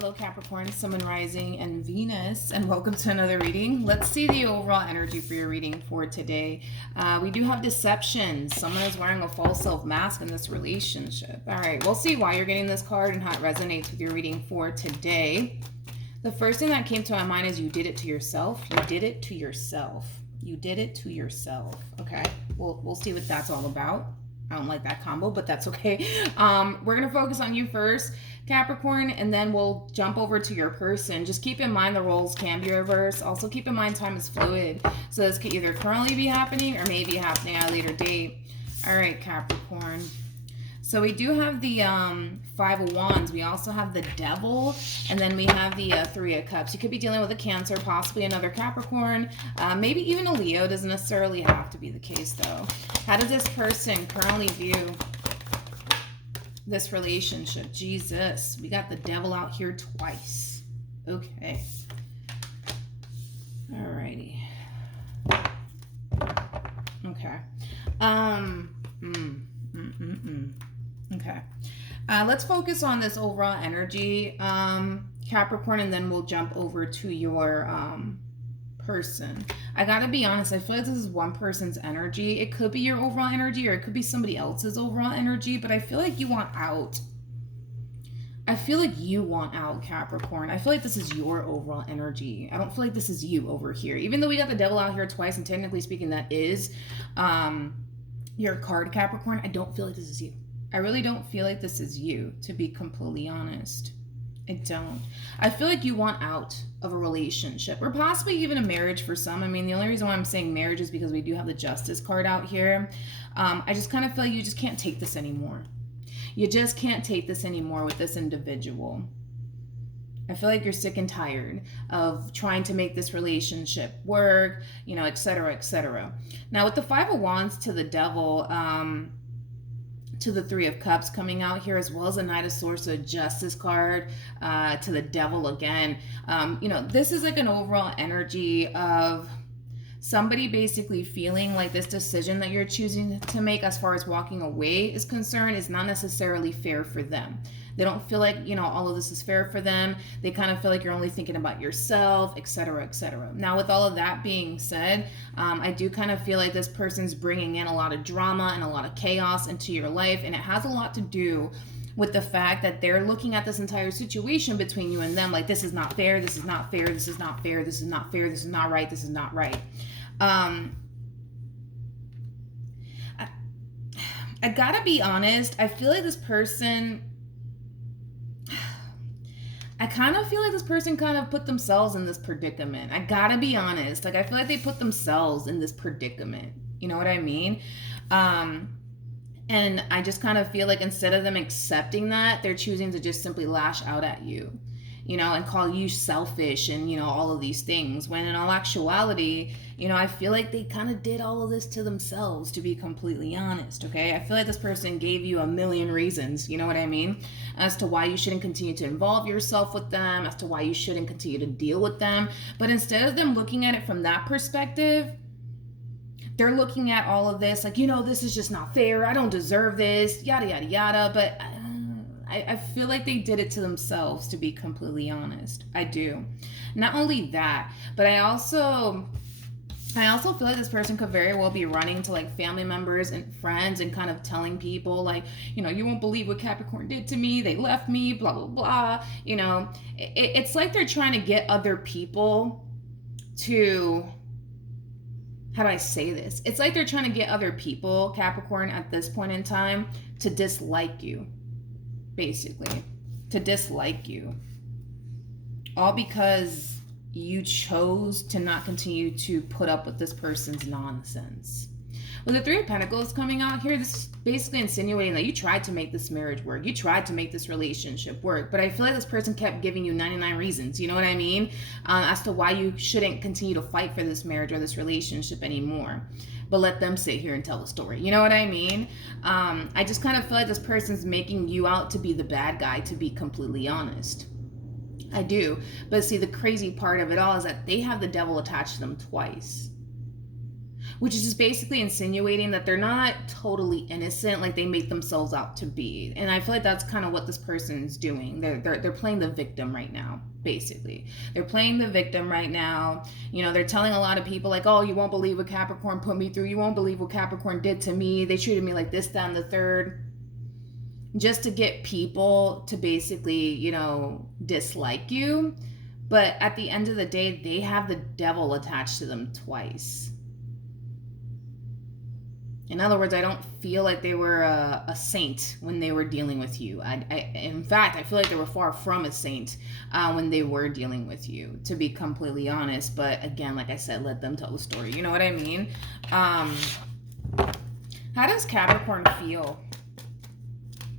Hello Capricorn, Sun, Rising, and Venus, and welcome to another reading. Let's see the overall energy for your reading for today. We do have deception. Someone is wearing a false self mask in this relationship. All right, we'll see why you're getting this card and how it resonates with your reading for today. The first thing that came to my mind is you did it to yourself. You did it to yourself. You did it to yourself. Okay, we'll see what that's all about. I don't like that combo, but that's okay. We're going to focus on you first, Capricorn, and then we'll jump over to your person. Just keep in mind the roles can be reversed. Also keep in mind time is fluid. So this could either currently be happening or maybe happening at a later date. All right, Capricorn. So we do have the Five of Wands. We also have the Devil. And then we have the Three of Cups. You could be dealing with a Cancer, possibly another Capricorn. Maybe even a Leo. Doesn't necessarily have to be the case, though. How does this person currently view this relationship? Jesus. We got the Devil out here twice. Okay. Alrighty. Okay. Okay. Let's focus on this overall energy, Capricorn, and then we'll jump over to your person. I gotta be honest, I feel like this is one person's energy. It could be your overall energy or it could be somebody else's overall energy, but I feel like you want out. I feel like you want out, Capricorn. I feel like this is your overall energy. I don't feel like this is you over here. Even though we got the Devil out here twice, and technically speaking, that is your card, Capricorn, I don't feel like this is you. I really don't feel like this is you, to be completely honest. I don't. I feel like you want out of a relationship or possibly even a marriage for some. I mean, the only reason why I'm saying marriage is because we do have the Justice card out here. I just kind of feel like you just can't take this anymore. You just can't take this anymore with this individual. I feel like you're sick and tired of trying to make this relationship work, you know, etc., etc. Now, with the Five of Wands to the Devil, to the Three of Cups coming out here, as well as the Knight of Swords, so Justice card, to the Devil again. You know, this is like an overall energy of somebody basically feeling like this decision that you're choosing to make as far as walking away is concerned is not necessarily fair for them. They don't feel like, you know, all of this is fair for them. They kind of feel like you're only thinking about yourself, etc., etc. Now, with all of that being said, I do kind of feel like this person's bringing in a lot of drama and a lot of chaos into your life, and it has a lot to do with the fact that they're looking at this entire situation between you and them like, this is not fair, this is not fair, this is not fair, this is not fair, this is not right, this is not right. I gotta be honest, I feel like this person, I kind of feel like this person kind of put themselves in this predicament. I gotta be honest. Like, I feel like they put themselves in this predicament. You know what I mean? And I just kind of feel like instead of them accepting that, they're choosing to just simply lash out at you, you know, and call you selfish and, you know, all of these things. When in all actuality, you know, I feel like they kind of did all of this to themselves, to be completely honest, okay? I feel like this person gave you a million reasons, you know what I mean, as to why you shouldn't continue to involve yourself with them, as to why you shouldn't continue to deal with them. But instead of them looking at it from that perspective, they're looking at all of this like, you know, this is just not fair. I don't deserve this, yada, yada, yada. But I feel like they did it to themselves, to be completely honest. I do. Not only that, but I also feel like this person could very well be running to like family members and friends and kind of telling people like, you know, you won't believe what Capricorn did to me. They left me, blah, blah, blah. You know, it's like they're trying to get other people to, how do I say this? It's like they're trying to get other people, Capricorn, at this point in time to dislike you, basically, to dislike you. All because you chose to not continue to put up with this person's nonsense. With the Three of Pentacles coming out here, this is basically insinuating that you tried to make this marriage work. You tried to make this relationship work. But I feel like this person kept giving you 99 reasons, you know what I mean? As to why you shouldn't continue to fight for this marriage or this relationship anymore. But let them sit here and tell the story. You know what I mean? I just kind of feel like this person's making you out to be the bad guy, to be completely honest. I do. But see, the crazy part of it all is that they have the Devil attached to them twice. which is just basically insinuating that they're not totally innocent like they make themselves out to be. And I feel like that's kind of what this person's doing. They're playing the victim right now, basically. They're playing the victim right now. You know, they're telling a lot of people like, oh, you won't believe what Capricorn put me through. You won't believe what Capricorn did to me. They treated me like this, that, and the third. Just to get people to basically, you know, dislike you. But at the end of the day, they have the devil attached to them twice. In other words, I don't feel like they were a saint when they were dealing with you. In fact, I feel like they were far from a saint when they were dealing with you, to be completely honest. But again, like I said, let them tell the story. You know what I mean? How does Capricorn feel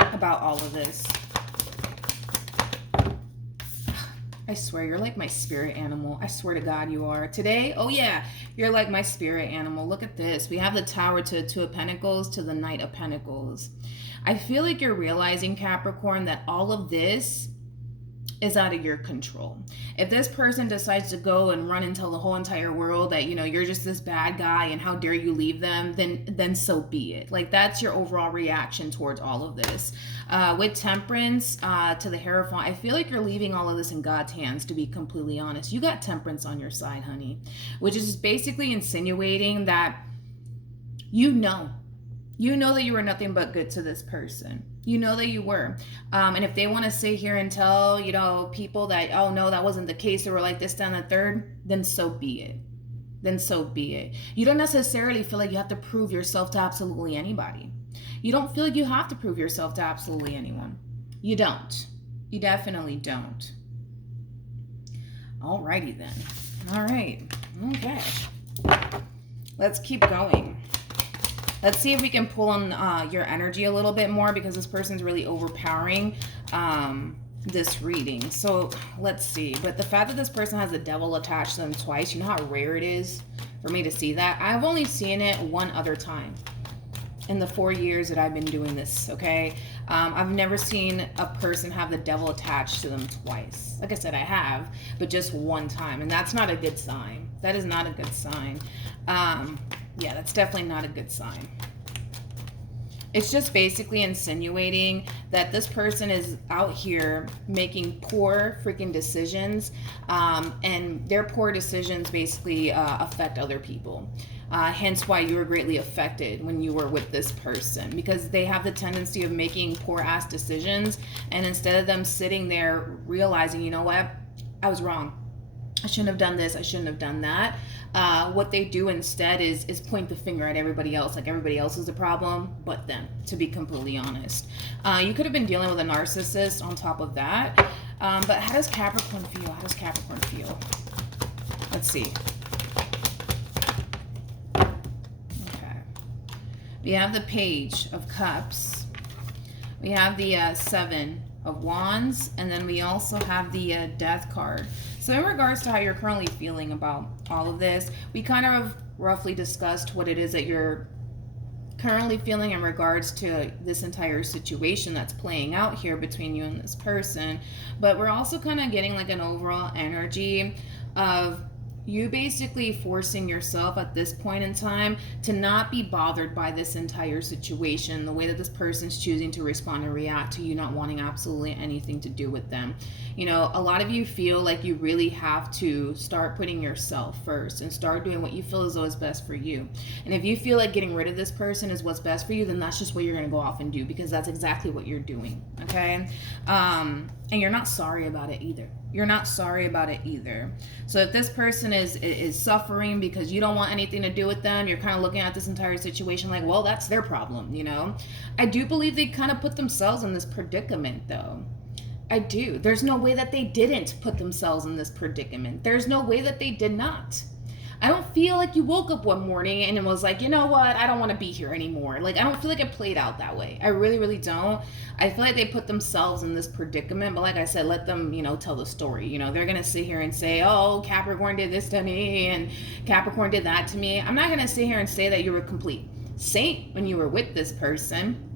about all of this? I swear, you're like my spirit animal. I swear to God you are. Today, oh yeah, you're like my spirit animal. Look at this. We have the Tower to Two of Pentacles to the Knight of Pentacles. I feel like you're realizing, Capricorn, that all of this is out of your control. If this person decides to go and run and tell the whole entire world that, you know, you're just this bad guy and how dare you leave them, then so be it. Like, that's your overall reaction towards all of this. With Temperance to the Hierophant, I feel like you're leaving all of this in God's hands, to be completely honest. You got Temperance on your side, honey, which is basically insinuating that you know that you were nothing but good to this person. You know that you were. And if they want to sit here and tell, you know, people that, oh no, that wasn't the case, they were like this, that, and the third, then so be it. Then so be it. You don't necessarily feel like you have to prove yourself to absolutely anybody. You don't feel like you have to prove yourself to absolutely anyone. You don't. You definitely don't. Alrighty then. All right. Okay. Let's keep going. Let's see if we can pull on your energy a little bit more, because this person's really overpowering this reading. So let's see. But the fact that this person has the devil attached to them twice, you know how rare it is for me to see that? I've only seen it one other time in the 4 years that I've been doing this, okay? I've never seen a person have the devil attached to them twice. Like I said, I have, but just one time. And that's not a good sign. That is not a good sign. Yeah, that's definitely not a good sign. It's just basically insinuating that this person is out here making poor freaking decisions, and their poor decisions basically affect other people. Hence why you were greatly affected when you were with this person, because they have the tendency of making poor ass decisions, and instead of them sitting there realizing, you know what, I was wrong, I shouldn't have done this, I shouldn't have done that. What they do instead is point the finger at everybody else, like everybody else is the problem but them, to be completely honest. You could have been dealing with a narcissist on top of that. But how does Capricorn feel? How does Capricorn feel? Let's see. Okay. We have the Page of Cups. We have the Seven of Wands, and then we also have the Death card. So in regards to how you're currently feeling about all of this, we kind of roughly discussed what it is that you're currently feeling in regards to this entire situation that's playing out here between you and this person. But we're also kind of getting like an overall energy of you basically forcing yourself at this point in time to not be bothered by this entire situation, the way that this person's choosing to respond and react to you not wanting absolutely anything to do with them. You know, a lot of you feel like you really have to start putting yourself first and start doing what you feel as though is best for you. And if you feel like getting rid of this person is what's best for you, then that's just what you're going to go off and do, because that's exactly what you're doing, okay? And you're not sorry about it either. You're not sorry about it either. So if this person is suffering because you don't want anything to do with them, you're kind of looking at this entire situation like, well, that's their problem, you know? I do believe they kind of put themselves in this predicament, though. I do. There's no way that they didn't put themselves in this predicament. There's no way that they did not. I don't feel like you woke up one morning and it was like, you know what, I don't want to be here anymore. Like, I don't feel like it played out that way. I really, really don't. I feel like they put themselves in this predicament, but like I said, let them, you know, tell the story. You know, they're going to sit here and say, oh, Capricorn did this to me and Capricorn did that to me. I'm not going to sit here and say that you were a complete saint when you were with this person.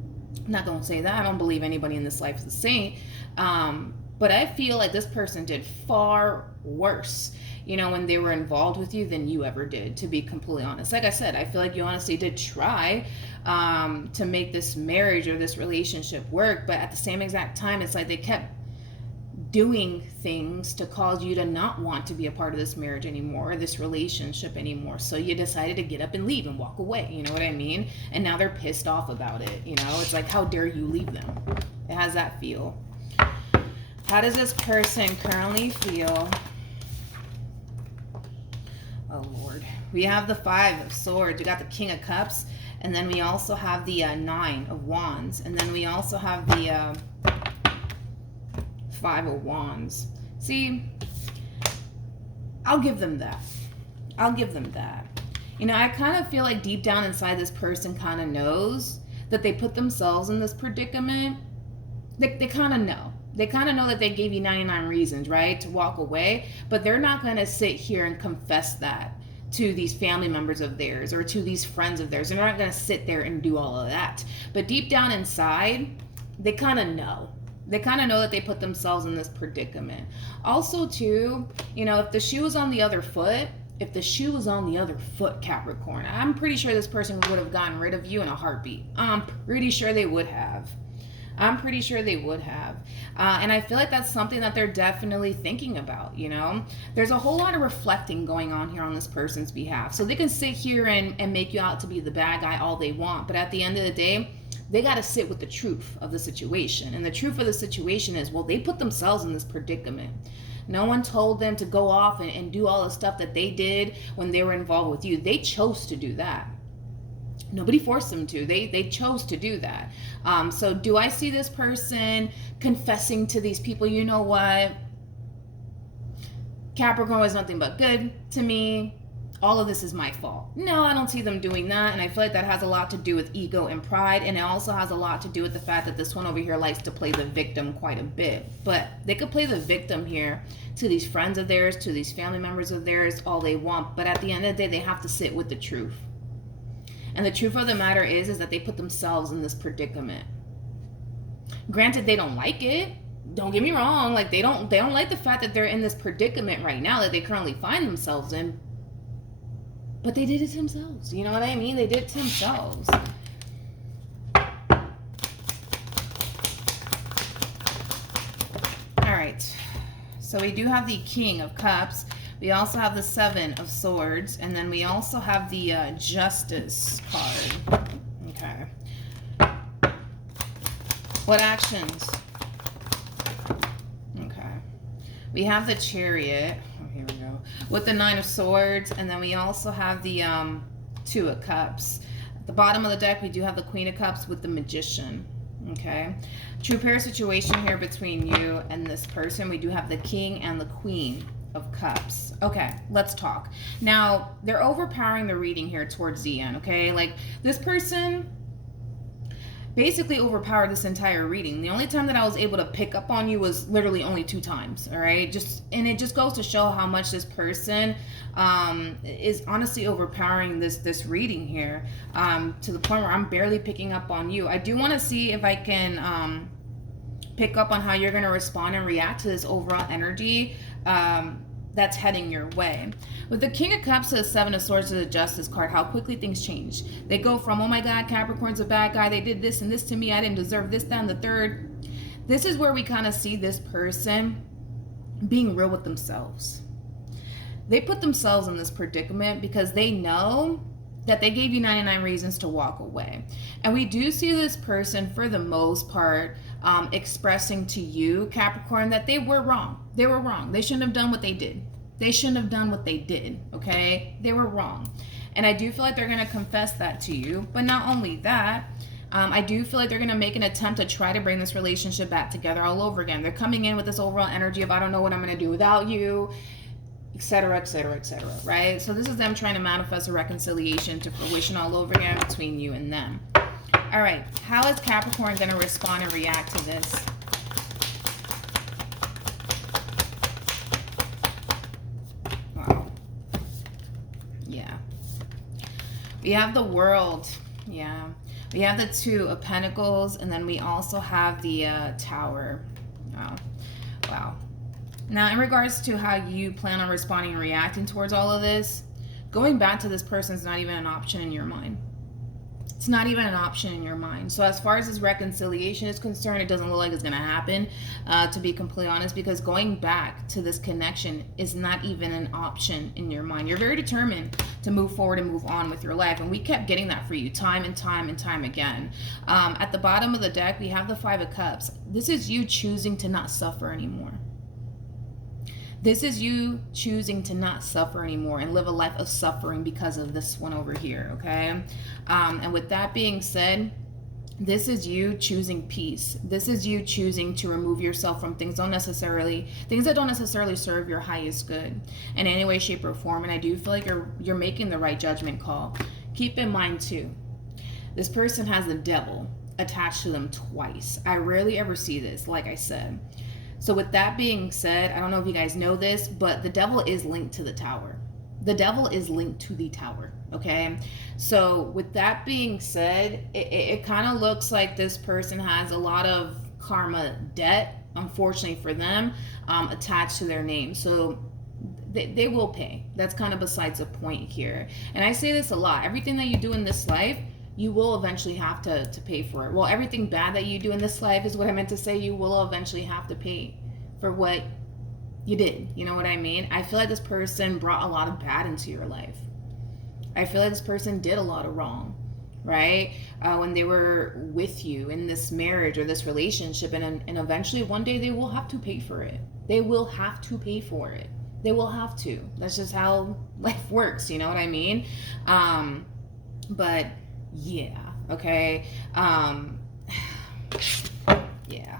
I'm not going to say that. I don't believe anybody in this life is a saint. But I feel like this person did far worse. you know, when they were involved with you than you ever did, to be completely honest. Like I said, I feel like you honestly did try to make this marriage or this relationship work, but at the same exact time, it's like they kept doing things to cause you to not want to be a part of this marriage anymore, or this relationship anymore. So you decided to get up and leave and walk away. You know what I mean? And now they're pissed off about it. You know, it's like, how dare you leave them? It has that feel. How does this person currently feel? Oh, Lord. We have the 5 of Swords. We got the King of Cups. And then we also have the 9 of Wands. And then we also have the 5 of Wands. See, I'll give them that. I'll give them that. You know, I kind of feel like deep down inside this person kind of knows that they put themselves in this predicament. They kind of know. They kind of know that they gave you 99 reasons, right, to walk away, but they're not going to sit here and confess that to these family members of theirs or to these friends of theirs. They're not going to sit there and do all of that. But deep down inside, they kind of know. They kind of know that they put themselves in this predicament. Also, too, you know, if the shoe was on the other foot, Capricorn, I'm pretty sure this person would have gotten rid of you in a heartbeat. I'm pretty sure they would have. And I feel like that's something that they're definitely thinking about, you know? There's a whole lot of reflecting going on here on this person's behalf. So they can sit here and make you out to be the bad guy all they want. But at the end of the day, they got to sit with the truth of the situation. And the truth of the situation is, well, they put themselves in this predicament. No one told them to go off and do all the stuff that they did when they were involved with you. They chose to do that. Nobody forced them to. They chose to do that. So do I see this person confessing to these people, you know what? Capricorn was nothing but good to me. All of this is my fault. No, I don't see them doing that. And I feel like that has a lot to do with ego and pride. And it also has a lot to do with the fact that this one over here likes to play the victim quite a bit. But they could play the victim here to these friends of theirs, to these family members of theirs, all they want. But at the end of the day, they have to sit with the truth. And the truth of the matter is that they put themselves in this predicament. Granted, they don't like it. Don't get me wrong. Like, they don't like the fact that they're in this predicament right now that they currently find themselves in. But they did it to themselves. You know what I mean? They did it to themselves. All right. So we do have the King of Cups. We also have the 7 of Swords. And then we also have the Justice card. Okay. What actions? Okay. We have the Chariot. Oh, here we go. With the 9 of Swords. And then we also have the 2 of Cups. At the bottom of the deck, we do have the Queen of Cups with the Magician. Okay. True pair situation here between you and this person. We do have the King and the Queen of Cups. Okay, let's talk. Now, they're overpowering the reading here towards the end, okay? Like, this person basically overpowered this entire reading. The only time that I was able to pick up on you was literally only 2 times, all right? And it just goes to show how much this person is honestly overpowering this reading here, to the point where I'm barely picking up on you. I do want to see if I can pick up on how you're going to respond and react to this overall energy that's heading your way. With the King of Cups to the 7 of Swords to the Justice card, how quickly things change. They go from, oh my God, Capricorn's a bad guy. They did this and this to me. I didn't deserve this, that, and the third. This is where we kind of see this person being real with themselves. They put themselves in this predicament because they know that they gave you 99 reasons to walk away. And we do see this person, for the most part, expressing to you, Capricorn, that they were wrong. They were wrong. They shouldn't have done what they did. They shouldn't have done what they did, okay? They were wrong. And I do feel like they're going to confess that to you. But not only that, I do feel like they're going to make an attempt to try to bring this relationship back together all over again. They're coming in with this overall energy of, I don't know what I'm going to do without you, etc., etc., etc., right? So this is them trying to manifest a reconciliation to fruition all over again between you and them. All right, how is Capricorn going to respond and react to this? Wow. Yeah. We have the World. Yeah. We have the 2 of Pentacles, and then we also have the Tower. Wow. Wow. Now, in regards to how you plan on responding and reacting towards all of this, going back to this person is not even an option in your mind. It's not even an option in your mind. So as far as this reconciliation is concerned, it doesn't look like it's going to happen, to be completely honest, because going back to this connection is not even an option in your mind. You're very determined to move forward and move on with your life. And we kept getting that for you time and time and time again. At the bottom of the deck, we have the Five of Cups. This is you choosing to not suffer anymore. This is you choosing to not suffer anymore and live a life of suffering because of this one over here, okay? And with that being said, this is you choosing peace. This is you choosing to remove yourself from things that don't necessarily serve your highest good in any way, shape, or form. And I do feel like you're making the right judgment call. Keep in mind too, this person has the devil attached to them twice. I rarely ever see this, like I said. So with that being said, I don't know if you guys know this, but the devil is linked to the tower. The devil is linked to the tower, okay? So with that being said, it kind of looks like this person has a lot of karma debt, unfortunately for them, attached to their name. So they will pay. That's kind of besides the point here. And I say this a lot. Everything that you do in this life, you will eventually have to pay for it. Well, everything bad that you do in this life is what I meant to say. You will eventually have to pay for what you did. You know what I mean? I feel like this person brought a lot of bad into your life. I feel like this person did a lot of wrong, right? When they were with you in this marriage or this relationship, and eventually one day they will have to pay for it. They will have to pay for it. They will have to. That's just how life works. You know what I mean? But yeah, okay. Yeah.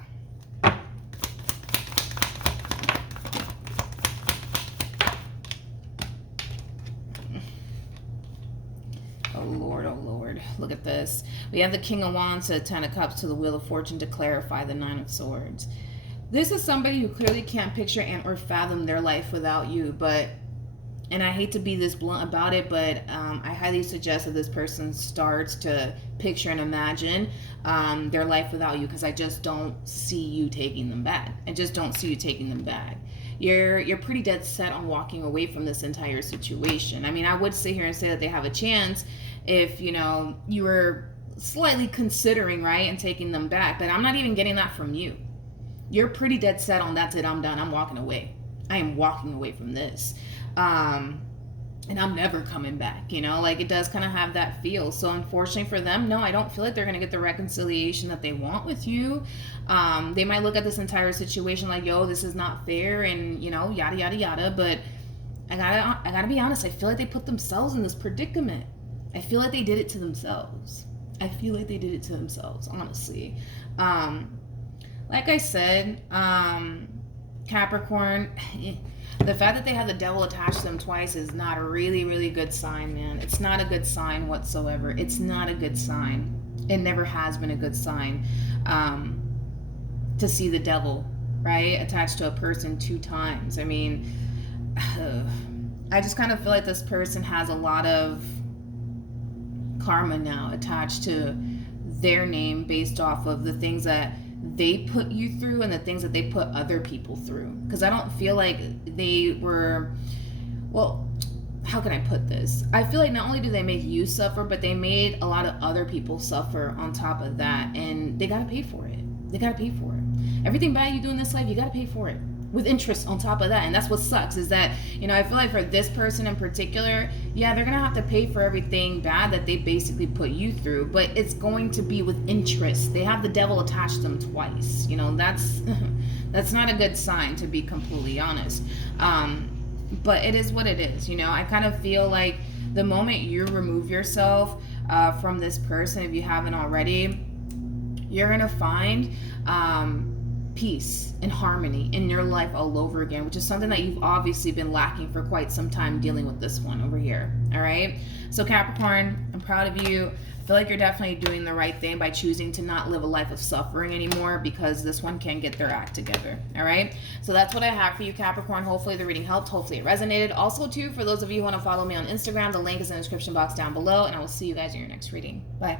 Oh Lord, look at this. We have the King of Wands to the Ten of Cups to the Wheel of Fortune to clarify the Nine of Swords. This is somebody who clearly can't picture and or fathom their life without you, and I hate to be this blunt about it, but I highly suggest that this person starts to picture and imagine their life without you, because I just don't see you taking them back. I just don't see you taking them back. You're pretty dead set on walking away from this entire situation. I mean, I would sit here and say that they have a chance if, you were slightly considering, right, and taking them back. But I'm not even getting that from you. You're pretty dead set on that's it, I'm done, I'm walking away. I am walking away from this. And I'm never coming back, it does kind of have that feel. So unfortunately for them, no, I don't feel like they're going to get the reconciliation that they want with you. They might look at this entire situation like, yo, this is not fair, and yada, yada, yada. But I gotta be honest. I feel like they put themselves in this predicament. I feel like they did it to themselves. Honestly. Like I said, Capricorn, the fact that they have the devil attached to them twice is not a really, really good sign, man. It's not a good sign whatsoever. It's not a good sign. It never has been a good sign to see the devil, right, attached to a person 2 times. I mean, I just kind of feel like this person has a lot of karma now attached to their name based off of the things that they put you through and the things that they put other people through. Because I don't feel like they were, well, how can I put this? I feel like not only do they make you suffer, but they made a lot of other people suffer on top of that, and they gotta pay for it. Everything bad you do in this life, you gotta pay for it with interest on top of that. And that's what sucks, is that, I feel like for this person in particular, yeah, they're gonna have to pay for everything bad that they basically put you through, but it's going to be with interest. They have the devil attached to them twice. That's not a good sign, to be completely honest. But it is what it is. I kind of feel like the moment you remove yourself from this person, if you haven't already, you're gonna find peace and harmony in your life all over again, which is something that you've obviously been lacking for quite some time dealing with this one over here. All right. So Capricorn, I'm proud of you. I feel like you're definitely doing the right thing by choosing to not live a life of suffering anymore, because this one can get their act together. All right. So that's what I have for you, Capricorn. Hopefully the reading helped. Hopefully it resonated. Also, too, for those of you who want to follow me on Instagram, the link is in the description box down below, and I will see you guys in your next reading. Bye.